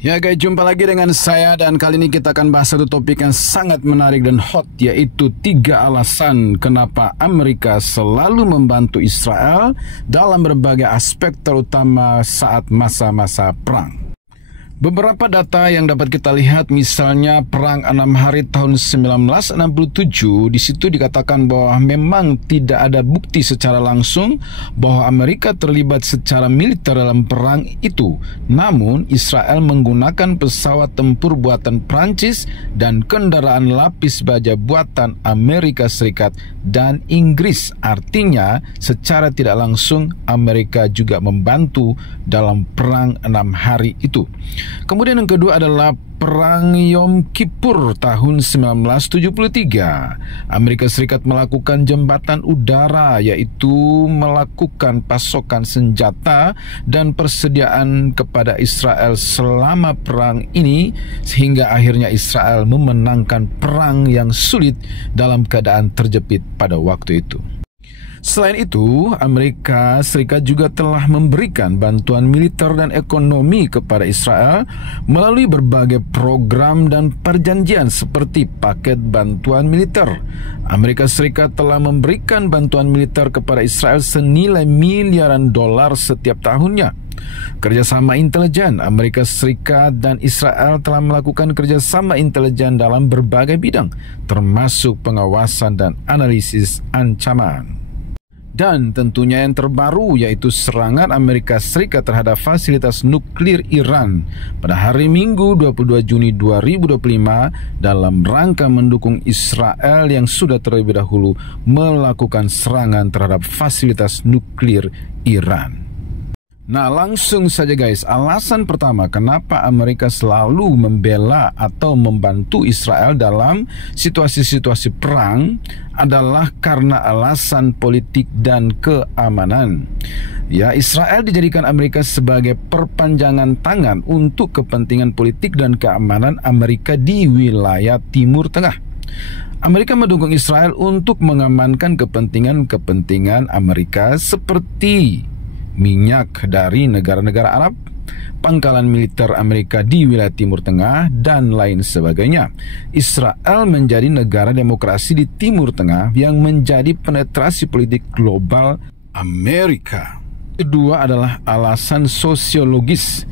Ya guys, jumpa lagi dengan saya dan kali ini kita akan bahas satu topik yang sangat menarik dan hot, yaitu 3 alasan kenapa Amerika selalu membantu Israel dalam berbagai aspek terutama saat masa-masa perang. Beberapa data yang dapat kita lihat, misalnya perang 6 hari tahun 1967, di situ dikatakan bahwa memang tidak ada bukti secara langsung bahwa Amerika terlibat secara militer dalam perang itu. Namun, Israel menggunakan pesawat tempur buatan Prancis dan kendaraan lapis baja buatan Amerika Serikat dan Inggris. Artinya, secara tidak langsung Amerika juga membantu dalam perang 6 hari itu. Kemudian yang kedua adalah Perang Yom Kippur tahun 1973. Amerika Serikat melakukan jembatan udara, yaitu melakukan pasokan senjata dan persediaan kepada Israel selama perang ini, sehingga akhirnya Israel memenangkan perang yang sulit dalam keadaan terjepit pada waktu itu. Selain itu, Amerika Serikat juga telah memberikan bantuan militer dan ekonomi kepada Israel melalui berbagai program dan perjanjian seperti paket bantuan militer. Amerika Serikat telah memberikan bantuan militer kepada Israel senilai miliaran dolar setiap tahunnya. Kerjasama intelijen. Amerika Serikat dan Israel telah melakukan kerjasama intelijen dalam berbagai bidang, termasuk pengawasan dan analisis ancaman. Dan tentunya yang terbaru, yaitu serangan Amerika Serikat terhadap fasilitas nuklir Iran pada hari Minggu 22 Juni 2025 dalam rangka mendukung Israel yang sudah terlebih dahulu melakukan serangan terhadap fasilitas nuklir Iran. Nah, langsung saja guys, alasan pertama kenapa Amerika selalu membela atau membantu Israel dalam situasi-situasi perang adalah karena alasan politik dan keamanan. Ya, Israel dijadikan Amerika sebagai perpanjangan tangan untuk kepentingan politik dan keamanan Amerika di wilayah Timur Tengah. Amerika mendukung Israel untuk mengamankan kepentingan-kepentingan Amerika seperti minyak dari negara-negara Arab, pangkalan militer Amerika di wilayah Timur Tengah, dan lain sebagainya. Israel menjadi negara demokrasi di Timur Tengah yang menjadi penetrasi politik global Amerika. Kedua adalah alasan sosiologis.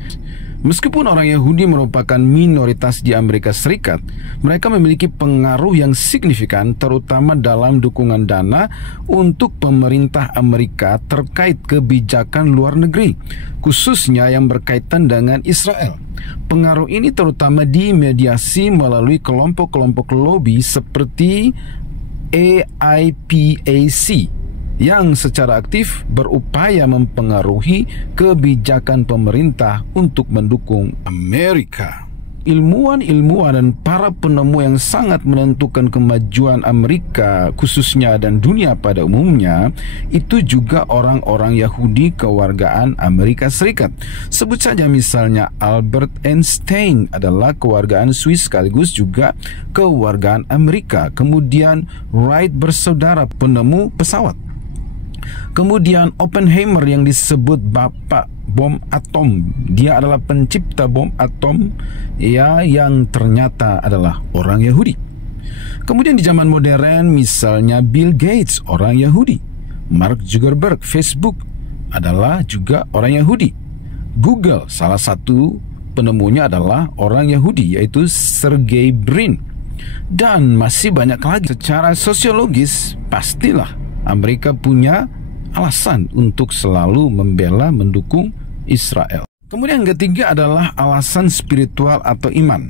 Meskipun orang Yahudi merupakan minoritas di Amerika Serikat, mereka memiliki pengaruh yang signifikan terutama dalam dukungan dana untuk pemerintah Amerika terkait kebijakan luar negeri, khususnya yang berkaitan dengan Israel. Pengaruh ini terutama dimediasi melalui kelompok-kelompok lobby seperti AIPAC, yang secara aktif berupaya mempengaruhi kebijakan pemerintah untuk mendukung Amerika. Ilmuwan-ilmuwan dan para penemu yang sangat menentukan kemajuan Amerika khususnya dan dunia pada umumnya itu juga orang-orang Yahudi kewargaan Amerika Serikat. Sebut saja misalnya Albert Einstein adalah kewargaan Swiss sekaligus juga kewargaan Amerika. Kemudian Wright bersaudara penemu pesawat. Kemudian Oppenheimer yang disebut bapak bom atom, dia adalah pencipta bom atom ya, yang ternyata adalah orang Yahudi. Kemudian di zaman modern misalnya Bill Gates orang Yahudi, Mark Zuckerberg Facebook adalah juga orang Yahudi, Google salah satu penemunya adalah orang Yahudi yaitu Sergey Brin, dan masih banyak lagi. Secara sosiologis pastilah Amerika punya alasan untuk selalu membela, mendukung Israel. Kemudian yang ketiga adalah alasan spiritual atau iman.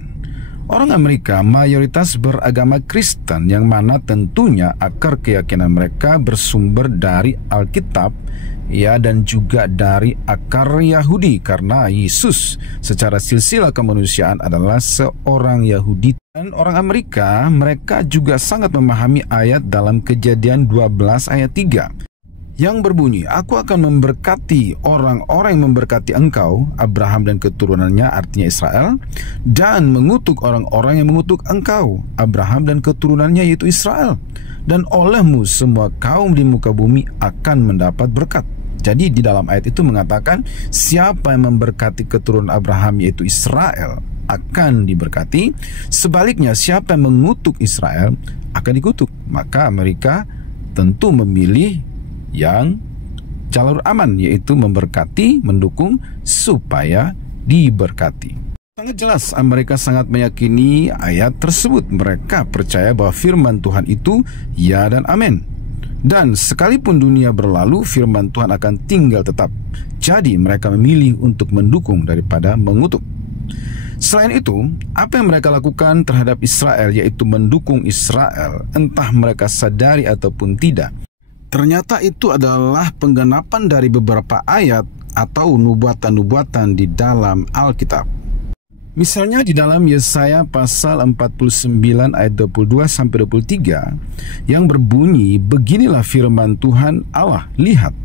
Orang Amerika mayoritas beragama Kristen, yang mana tentunya akar keyakinan mereka bersumber dari Alkitab ya, dan juga dari akar Yahudi, karena Yesus secara silsilah kemanusiaan adalah seorang Yahudi. Dan orang Amerika, mereka juga sangat memahami ayat dalam Kejadian 12 ayat 3 yang berbunyi, "Aku akan memberkati orang-orang yang memberkati engkau, Abraham dan keturunannya," artinya Israel, "dan mengutuk orang-orang yang mengutuk engkau, Abraham dan keturunannya, yaitu Israel. Dan olehmu semua kaum di muka bumi akan mendapat berkat." Jadi di dalam ayat itu mengatakan siapa yang memberkati keturunan Abraham yaitu Israel akan diberkati. Sebaliknya siapa yang mengutuk Israel akan dikutuk. Maka Amerika tentu memilih yang jalur aman, yaitu memberkati, mendukung supaya diberkati. Sangat jelas Amerika sangat meyakini ayat tersebut. Mereka percaya bahwa firman Tuhan itu ya dan amin. Dan sekalipun dunia berlalu, firman Tuhan akan tinggal tetap. Jadi mereka memilih untuk mendukung daripada mengutuk. Selain itu, apa yang mereka lakukan terhadap Israel, yaitu mendukung Israel, entah mereka sadari ataupun tidak, ternyata itu adalah penggenapan dari beberapa ayat atau nubuatan-nubuatan di dalam Alkitab. Misalnya di dalam Yesaya pasal 49 ayat 22-23 yang berbunyi, beginilah firman Tuhan Allah, lihat,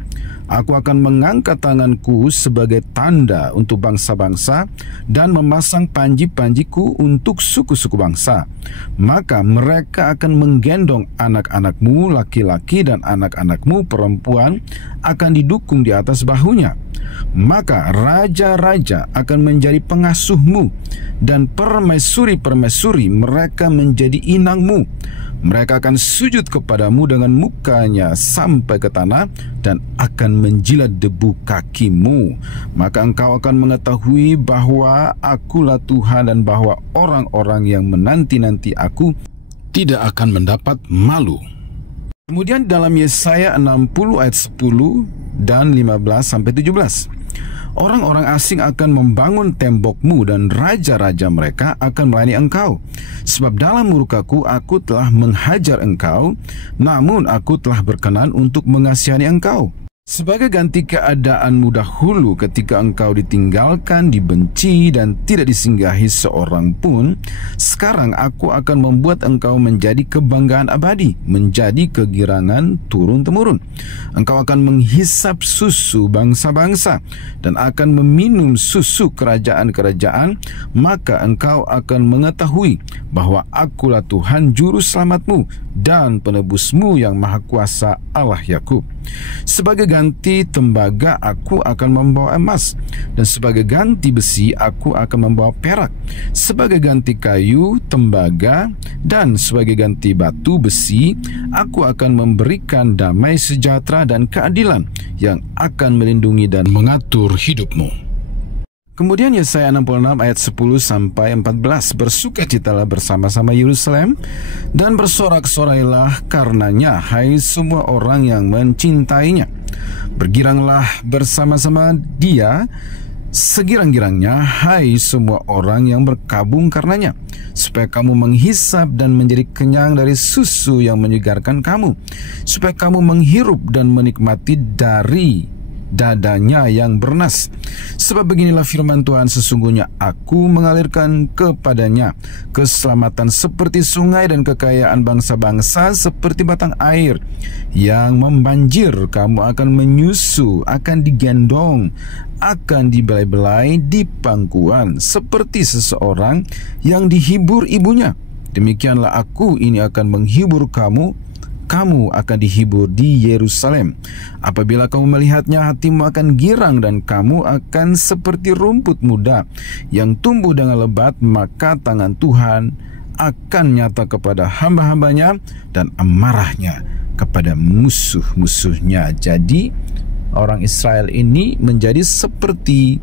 aku akan mengangkat tanganku sebagai tanda untuk bangsa-bangsa dan memasang panji-panjiku untuk suku-suku bangsa. Maka mereka akan menggendong anak-anakmu laki-laki dan anak-anakmu perempuan akan didukung di atas bahunya. Maka raja-raja akan menjadi pengasuhmu dan permaisuri-permaisuri mereka menjadi inangmu. Mereka akan sujud kepadamu dengan mukanya sampai ke tanah dan akan menjilat debu kakimu. Maka engkau akan mengetahui bahwa akulah Tuhan dan bahwa orang-orang yang menanti-nanti aku tidak akan mendapat malu. Kemudian dalam Yesaya 60 ayat 10 dan 15-17. Orang-orang asing akan membangun tembokmu dan raja-raja mereka akan melayani engkau. Sebab dalam murkaku aku telah menghajar engkau, namun aku telah berkenan untuk mengasihani engkau. Sebagai ganti keadaanmu dahulu ketika engkau ditinggalkan, dibenci, dan tidak disinggahi seorang pun, sekarang aku akan membuat engkau menjadi kebanggaan abadi, menjadi kegirangan turun-temurun. Engkau akan menghisap susu bangsa-bangsa dan akan meminum susu kerajaan-kerajaan, maka engkau akan mengetahui bahwa akulah Tuhan juru selamatmu dan penebusmu yang maha kuasa, Allah Yakub. Sebagai ganti tembaga aku akan membawa emas, dan sebagai ganti besi aku akan membawa perak. Sebagai ganti kayu, tembaga, dan sebagai ganti batu besi aku akan memberikan damai sejahtera dan keadilan yang akan melindungi dan mengatur hidupmu. Kemudian Yesaya 66 ayat 10-14, bersukacitalah bersama-sama Yerusalem dan bersorak-sorailah karenanya, hai semua orang yang mencintainya. Bergiranglah bersama-sama dia segirang-girangnya, hai semua orang yang berkabung karenanya, supaya kamu menghisap dan menjadi kenyang dari susu yang menyegarkan kamu, supaya kamu menghirup dan menikmati dari dadanya yang bernas. Sebab beginilah firman Tuhan, sesungguhnya aku mengalirkan kepadanya keselamatan seperti sungai dan kekayaan bangsa-bangsa seperti batang air yang membanjir. Kamu akan menyusu, akan digendong, akan dibelai-belai di pangkuan seperti seseorang yang dihibur ibunya. Demikianlah aku ini akan menghibur kamu. Kamu akan dihibur di Yerusalem. Apabila kamu melihatnya, hatimu akan girang dan kamu akan seperti rumput muda yang tumbuh dengan lebat. Maka tangan Tuhan akan nyata kepada hamba-hambanya dan amarahnya kepada musuh-musuhnya. Jadi orang Israel ini menjadi seperti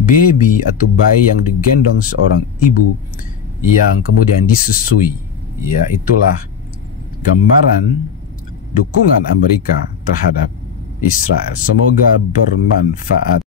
baby atau bayi yang digendong seorang ibu yang kemudian disusui. Ya, itulah gambaran dukungan Amerika terhadap Israel. Semoga bermanfaat.